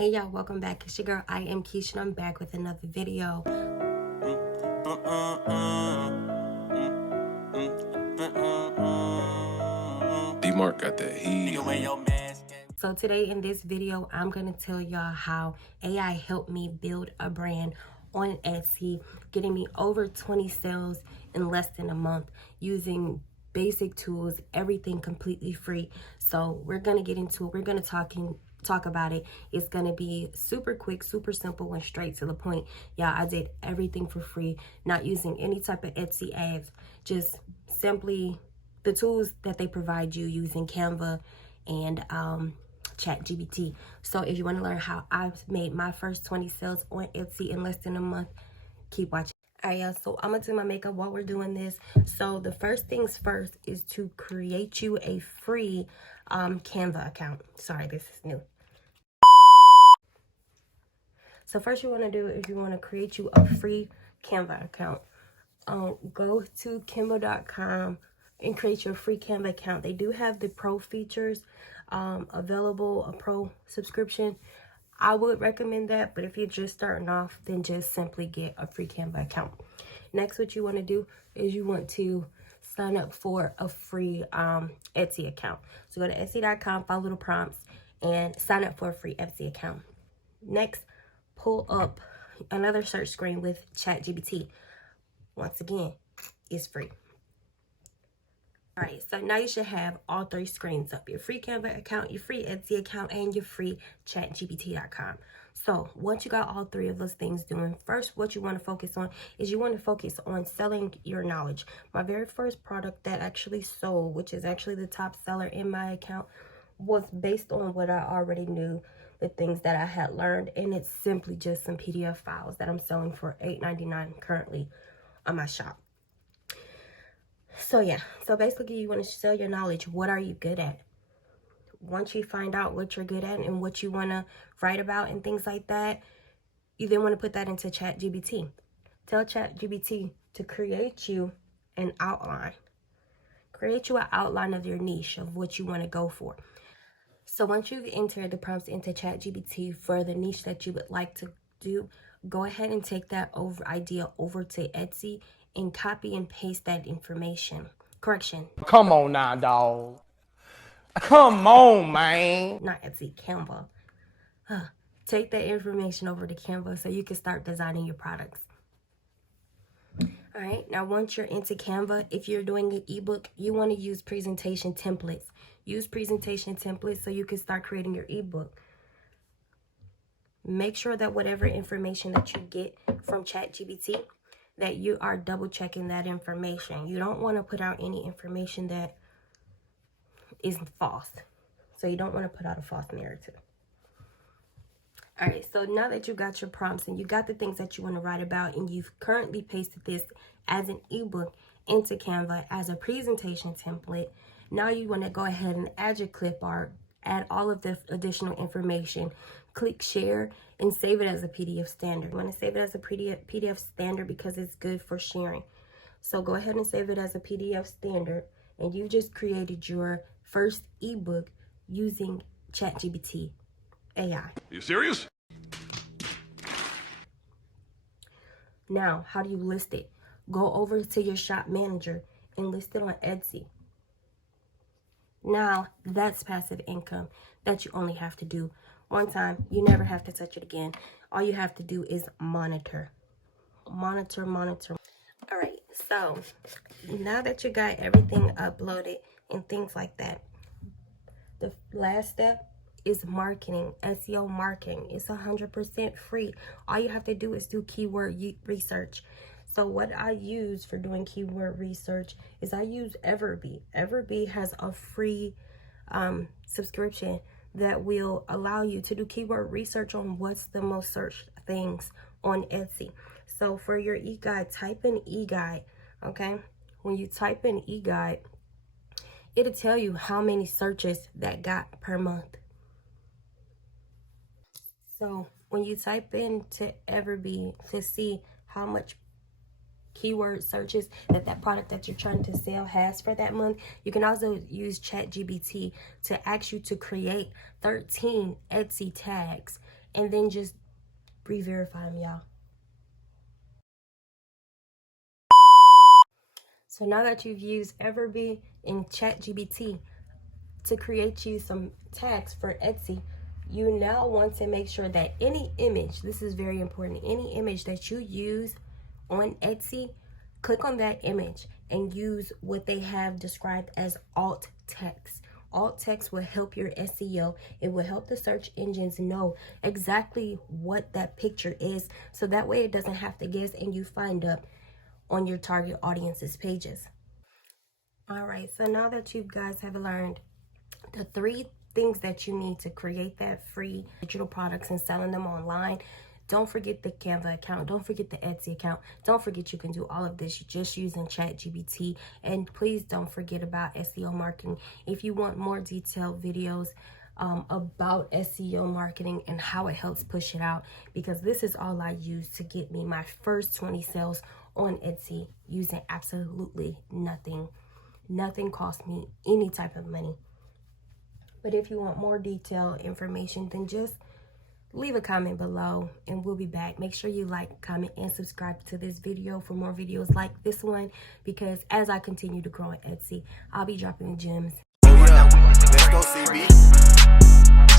Hey y'all, welcome back. It's your girl, I am Keisha, and I'm back with another video. D-Mark got that heat. So today in this video, I'm going to tell y'all how AI helped me build a brand on Etsy, getting me over 20 sales in less than a month using basic tools, everything completely free. So we're going to get into it. We're going to talk about it. It's going to be super quick, super simple, and straight to the point. Yeah, I did everything for free, not using any type of Etsy ads, just simply the tools that they provide you using Canva and ChatGPT. So if you want to learn how I've made my first 20 sales on Etsy in less than a month, keep watching. All right, y'all, so I'm gonna do my makeup while we're doing this. So the first things first is to create you a free Canva account. Sorry, this is new. So first you want to do is you want to create you a free Canva account. Go to Canva.com and create your free Canva account. They do have the pro features available, a pro subscription. I would recommend that, but if you're just starting off, then just simply get a free Canva account. Next, what you want to do is you want to sign up for a free Etsy account. So go to Etsy.com, follow the prompts, and sign up for a free Etsy account. Next, pull up another search screen with ChatGPT. Once again, it's free. All right, so now you should have all three screens up: your free Canva account, your free Etsy account, and your free ChatGPT.com. So once you got all three of those things doing, first what you want to focus on is you want to focus on selling your knowledge. My very first product that actually sold, which is actually the top seller in my account, was based on what I already knew, the things that I had learned, and it's simply just some PDF files that I'm selling for $8.99 currently on my shop. So yeah, so basically you want to sell your knowledge. What are you good at? Once you find out what you're good at and what you want to write about and things like that, you then want to put that into ChatGPT. Tell ChatGPT to create you an outline. Create you an outline of your niche, of what you want to go for. So once you've entered the prompts into ChatGPT for the niche that you would like to do, go ahead and take that idea over to Etsy and copy and paste that information. Correction. Come on now, dog. Come on, man. Not Etsy, Canva. Take that information over to Canva so you can start designing your products. All right, now once you're into Canva, if you're doing an ebook, you want to use presentation templates. Use presentation templates so you can start creating your ebook. Make sure that whatever information that you get from ChatGPT, that you are double checking that information. You don't want to put out any information that is false. So you don't want to put out a false narrative. All right, so now that you got your prompts and you got the things that you want to write about, and you've currently pasted this as an ebook into Canva as a presentation template, now you want to go ahead and add your clip art, add all of the additional information, click share, and save it as a PDF standard. You want to save it as a PDF standard because it's good for sharing. So go ahead and save it as a PDF standard, and you just created your first ebook using ChatGPT AI. Are you serious? Now, how do you list it? Go over to your shop manager and list it on Etsy. Now, that's passive income that you only have to do one time. You never have to touch it again. All you have to do is monitor. Monitor. All right, so now that you got everything uploaded and things like that, the last step is marketing, SEO marketing. It's 100% free. All you have to do is do keyword research. So what I use for doing keyword research is I use Everbee. Everbee has a free subscription that will allow you to do keyword research on what's the most searched things on Etsy. So for your e-guide, type in e-guide, okay? When you type in e-guide, it'll tell you how many searches that got per month. So when you type into Everbee to see how much keyword searches that product that you're trying to sell has for that month, you can also use ChatGPT to ask you to create 13 Etsy tags and then just re-verify them, y'all. So now that you've used Everbee and ChatGPT to create you some tags for Etsy, you now want to make sure that any image, this is very important, any image that you use on Etsy, click on that image and use what they have described as alt text. Alt text will help your SEO. It will help the search engines know exactly what that picture is, so that way it doesn't have to guess and you find up on your target audience's pages. All right, so now that you guys have learned the 3 things that you need to create that free digital products and selling them online, don't forget the Canva account. Don't forget the Etsy account. Don't forget you can do all of this just using ChatGPT. And please don't forget about SEO marketing. If you want more detailed videos about SEO marketing and how it helps push it out, because this is all I used to get me my first 20 sales on Etsy using absolutely nothing. Nothing cost me any type of money. But if you want more detailed information, then just leave a comment below and we'll be back. Make sure you like, comment, and subscribe to this video for more videos like this one, because as I continue to grow on Etsy, I'll be dropping gems. Oh yeah, let's go CB.